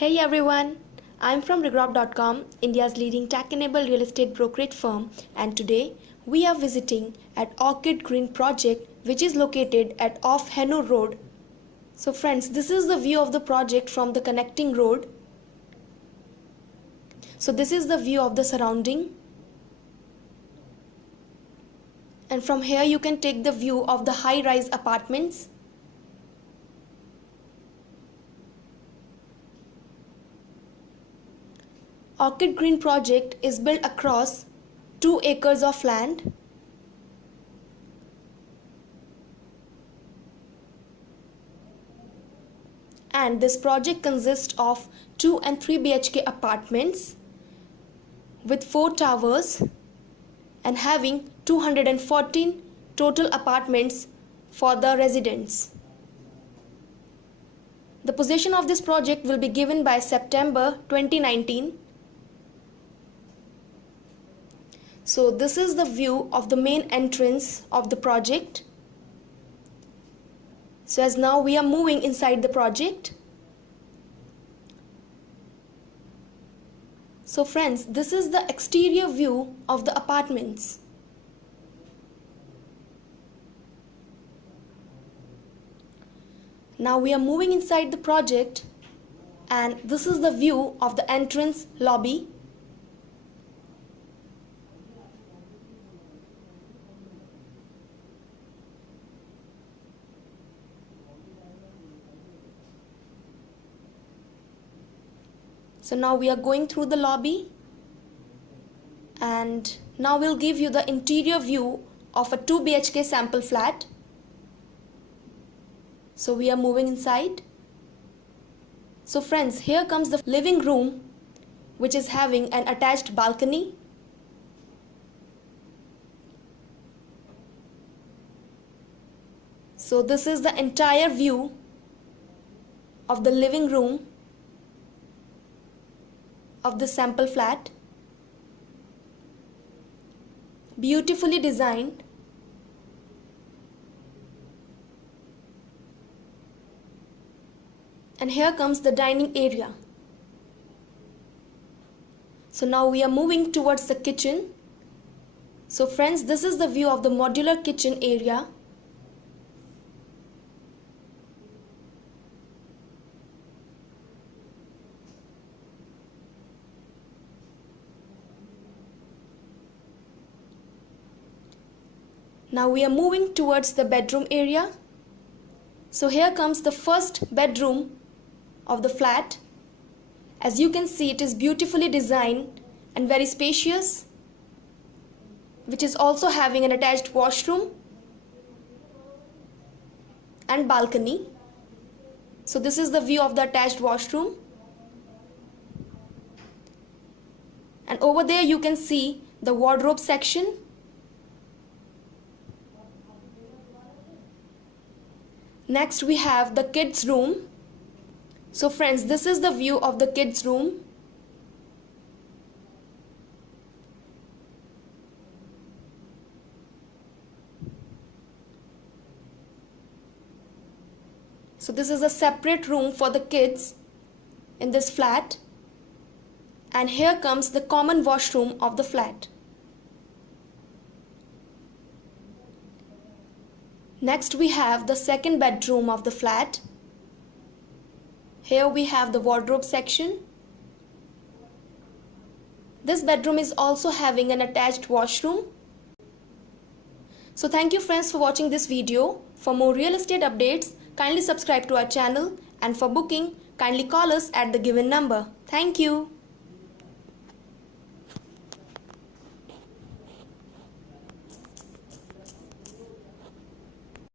Hey everyone, I'm from Regrob.com, India's leading tech-enabled real estate brokerage firm, and today we are visiting at Orchid Green project which is located at off Hennur Road. So friends, this is the view of the project from the connecting road. So this is the view of the surrounding. And from here you can take the view of the high-rise apartments. Orchid Green project is built across 2 acres of land. And this project consists of 2 and 3 BHK apartments with 4 towers and having 214 total apartments for the residents. The possession of this project will be given by September 2019. So this is the view of the main entrance of the project. So as now we are moving inside the project. So friends, this is the exterior view of the apartments. Now we are moving inside the project, and this is the view of the entrance lobby. So now we are going through the lobby, and now we'll give you the interior view of a 2 BHK sample flat. So we are moving inside. So friends, here comes the living room, which is having an attached balcony. So this is the entire view of the living room of the sample flat, beautifully designed. And here comes the dining area. So now we are moving towards the kitchen. So friends, this is the view of the modular kitchen area. Now we are moving towards the bedroom area. So here comes the first bedroom of the flat. As you can see, it is beautifully designed and very spacious, which is also having an attached washroom and balcony. So this is the view of the attached washroom. And over there you can see the wardrobe section. Next we have the kids' room. So friends, this is the view of the kids' room. So this is a separate room for the kids in this flat. And here comes the common washroom of the flat. Next we have the second bedroom of the flat. Here we have the wardrobe section. This bedroom is also having an attached washroom. So thank you friends for watching this video. For more real estate updates, kindly subscribe to our channel, and for booking, kindly call us at the given number. Thank you.